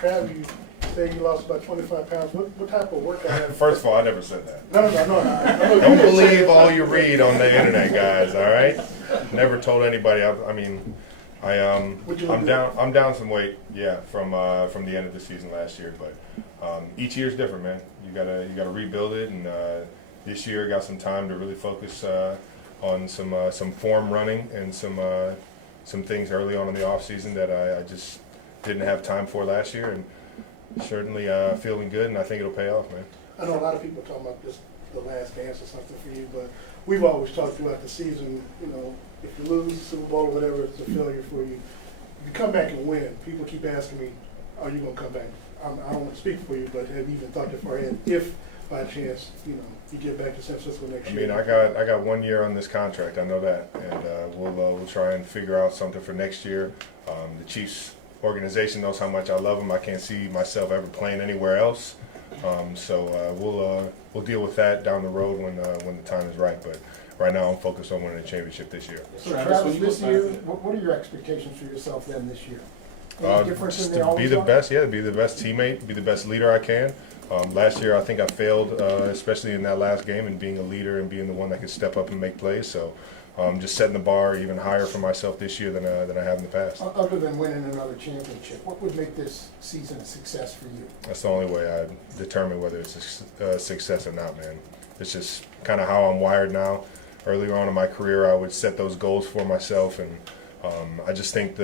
Trav, you say you lost about 25 pounds. What type of workout? First of all, I never said that. No. Don't believe all you read on the internet, guys. All right. Never told anybody. I'm down some weight. Yeah, from the end of the season last year. But each year's different, man. You gotta rebuild it, and this year I got some time to really focus on some form running and some things early on in the off season that I just didn't have time for last year, and certainly feeling good, and I think it'll pay off, man. I know a lot of people talking about this, the last dance or something for you, but we've always talked throughout the season, you know, if you lose the Super Bowl or whatever, it's a failure for you. If you come back and win, people keep asking me, are you going to come back? I don't want to speak for you, but have you even thought that far ahead? If, by chance, you know, you get back to San Francisco next year? I got 1 year on this contract, I know that, and we'll try and figure out something for next year. The Chiefs organization knows how much I love them. I can't see myself ever playing anywhere else. So we'll deal with that down the road when the time is right. But right now, I'm focused on winning a championship this year. So Travis, this year, what are your expectations for yourself then this year? Any different than they to always be the are? best, yeah, be the best teammate, be the best leader I can. Last year, I think I failed, especially in that last game, and being a leader and being the one that could step up and make plays. So. Just setting the bar even higher for myself this year than I have in the past. Other than winning another championship, what would make this season a success for you? That's the only way I determine whether it's a success or not, man. It's just kind of how I'm wired now. Earlier on in my career, I would set those goals for myself, and I just think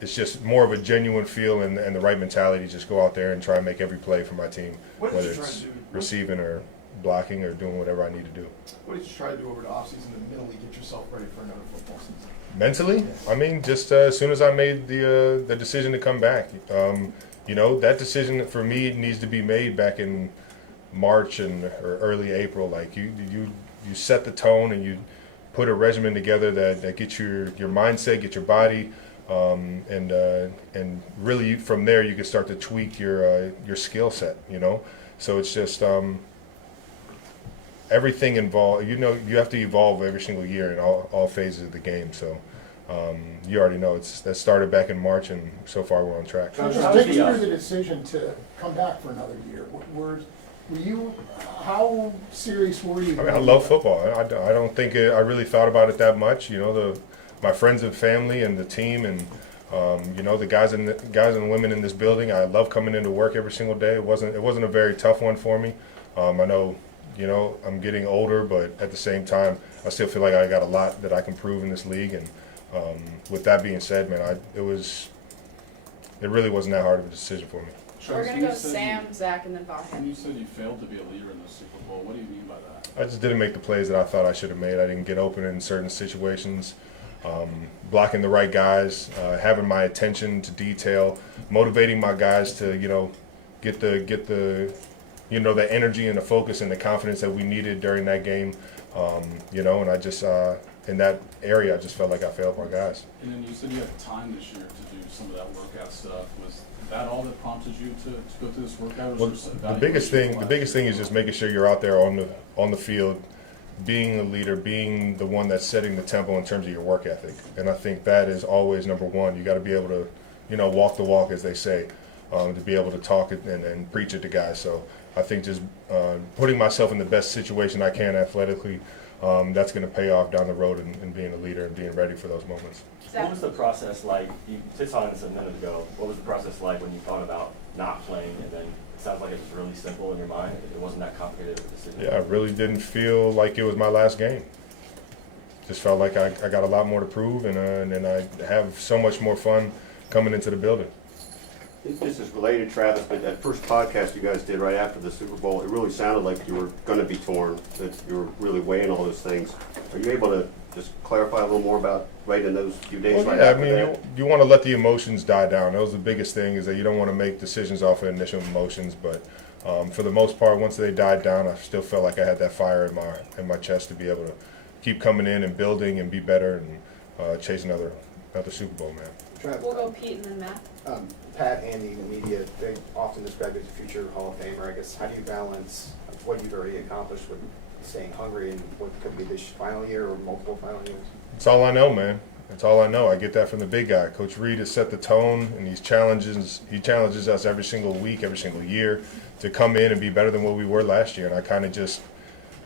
it's just more of a genuine feel and the right mentality to just go out there and try and make every play for my team, whether it's receiving or blocking or doing whatever I need to do. What did you try to do over the offseason to mentally get yourself ready for another football season? Mentally, I mean, just as soon as I made the decision to come back, you know, that decision for me needs to be made back in March or early April. Like you set the tone and you put a regimen together that gets your mindset, get your body, and really from there you can start to tweak your skill set. You know, so it's just. Everything involved, you know, you have to evolve every single year in all phases of the game. So you already know that started back in March, and so far we're on track. So just take us through the decision to come back for another year. How serious were you? I mean, I love football. I don't think I really thought about it that much. You know, my friends and family and the team, and you know, the guys and women in this building. I love coming into work every single day. It wasn't a very tough one for me. I know. You know, I'm getting older, but at the same time, I still feel like I got a lot that I can prove in this league. And with that being said, man, it really wasn't that hard of a decision for me. We're going to go Sam, Zach, and then Vahe. When you said you failed to be a leader in the Super Bowl, what do you mean by that? I just didn't make the plays that I thought I should have made. I didn't get open in certain situations, blocking the right guys, having my attention to detail, motivating my guys to, you know, get the you know, the energy and the focus and the confidence that we needed during that game, you know, and I just, in that area, I just felt like I failed my guys. And then you said you had time this year to do some of that workout stuff. Was that all that prompted you to go through this workout? Well, the biggest thing is just making sure you're out there on the field, being a leader, being the one that's setting the tempo in terms of your work ethic. And I think that is always number one. You got to be able to, you know, walk the walk, as they say, to be able to talk it and preach it to guys. So I think just putting myself in the best situation I can athletically, that's going to pay off down the road in being a leader and being ready for those moments. What was the process like? You said on this a minute ago. What was the process like when you thought about not playing, and then it sounds like it was really simple in your mind? It wasn't that complicated of a decision? Yeah, I really didn't feel like it was my last game. Just felt like I got a lot more to prove, and I have so much more fun coming into the building. This is related, Travis, but that first podcast you guys did right after the Super Bowl, it really sounded like you were going to be torn, that you were really weighing all those things. Are you able to just clarify a little more about right in those few days right after that? I mean, you want to let the emotions die down. That was the biggest thing, is that you don't want to make decisions off of initial emotions. But for the most part, once they died down, I still felt like I had that fire in my chest to be able to keep coming in and building and be better and chase another Super Bowl, man. Travis, We'll go Pete and then Matt. Pat, Andy, the media, they often describe you as a future Hall of Famer. I guess, how do you balance what you've already accomplished with staying hungry and what could be this final year or multiple final years? It's all I know, man. That's all I know. I get that from the big guy. Coach Reed has set the tone, and he challenges us every single week, every single year to come in and be better than what we were last year. And I kind of just,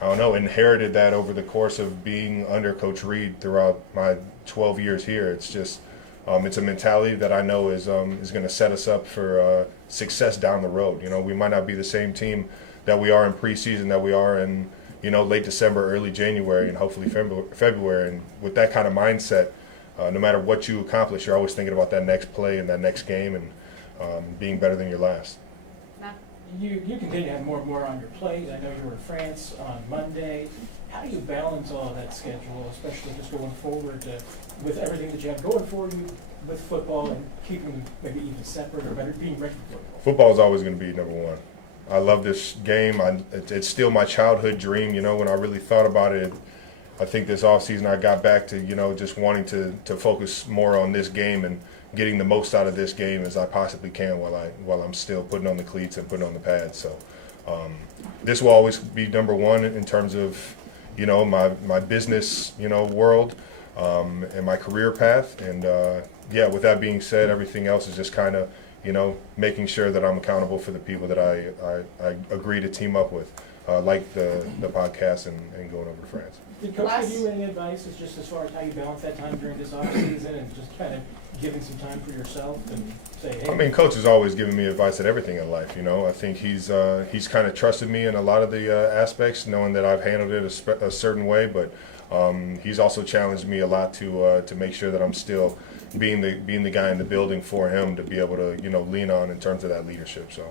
I don't know, inherited that over the course of being under Coach Reed throughout my 12 years here. It's just, it's a mentality that I know is going to set us up for success down the road. You know, we might not be the same team that we are in preseason, that we are in, you know, late December, early January, and hopefully February. And with that kind of mindset, no matter what you accomplish, you're always thinking about that next play and that next game and being better than your last. Matt? You continue to have more and more on your plate. I know you were in France on Monday. How do you balance all of that schedule, especially just going forward with everything that you have going forward with football and keeping maybe even separate or better, being ready for football? Football is always going to be number one. I love this game. It's still my childhood dream. You know, when I really thought about it, I think this offseason I got back to, you know, just wanting to focus more on this game and getting the most out of this game as I possibly can while I'm still putting on the cleats and putting on the pads. So this will always be number one in terms of, you know, my business, you know, world and my career path. And yeah, with that being said, everything else is just kind of, you know, making sure that I'm accountable for the people that I agree to team up with, like the podcast and going over to France. Did Coach give you any advice just as far as how you balance that time during this offseason and just kind of giving some time for yourself and say, hey? I mean, Coach has always given me advice at everything in life. You know, I think he's kind of trusted me in a lot of the aspects, knowing that I've handled it a certain way. But he's also challenged me a lot to make sure that I'm still being the guy in the building for him to be able to, you know, lean on in terms of that leadership. So.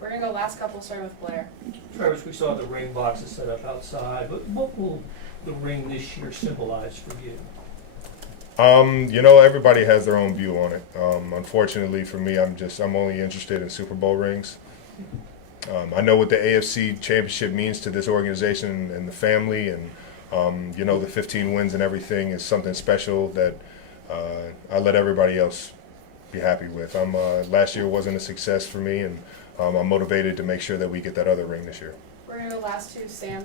We're gonna go last couple, starting with Blair. Travis, we saw the ring boxes set up outside, but what will the ring this year symbolize for you? You know, everybody has their own view on it. Unfortunately for me, I'm only interested in Super Bowl rings. I know what the AFC Championship means to this organization and the family, and you know, the 15 wins and everything is something special that I let everybody else be happy with. Last year wasn't a success for me, and I'm motivated to make sure that we get that other ring this year. We're gonna go last two, Sam.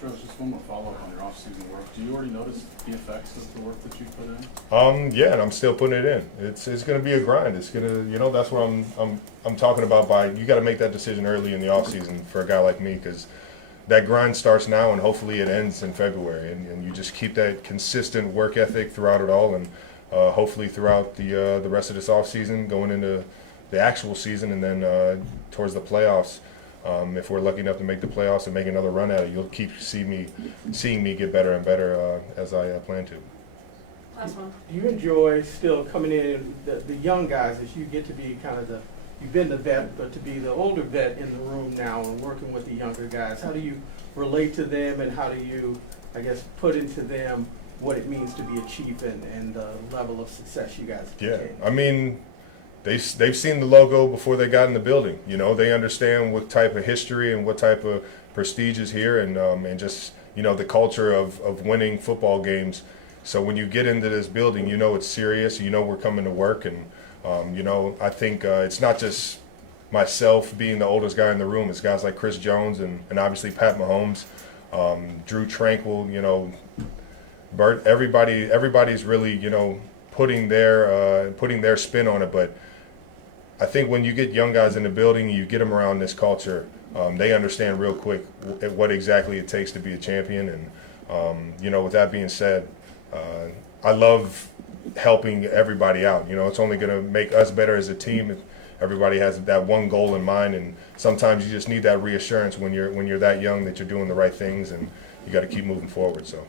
Travis, just one more follow-up on your off-season work. Do you already notice the effects of the work that you put in? Yeah, and I'm still putting it in. It's going to be a grind. It's going to, you know, that's what I'm talking about. You got to make that decision early in the off season for a guy like me, because that grind starts now and hopefully it ends in February. And you just keep that consistent work ethic throughout it all, and hopefully throughout the rest of this off season, going into the actual season, and then towards the playoffs. If we're lucky enough to make the playoffs and make another run at it, you'll keep seeing me get better and better as I plan to. Last one. Do you enjoy still coming in, the young guys, as you get to be kind of you've been the vet, but to be the older vet in the room now and working with the younger guys? How do you relate to them, and how do you, I guess, put into them what it means to be a Chief and the level of success you guys have attained? I mean, they've seen the logo before they got in the building. You know, they understand what type of history and what type of prestige is here, and just, you know, the culture of winning football games. So when you get into this building, you know it's serious. You know we're coming to work, and you know, I think it's not just myself being the oldest guy in the room. It's guys like Chris Jones and obviously Pat Mahomes, Drew Tranquil. You know, Bert. Everybody's really, you know, putting their spin on it, but I think when you get young guys in the building, you get them around this culture, they understand real quick what exactly it takes to be a champion. And, you know, with that being said, I love helping everybody out. You know, it's only going to make us better as a team if everybody has that one goal in mind. And sometimes you just need that reassurance when you're that young that you're doing the right things, and you got to keep moving forward. So.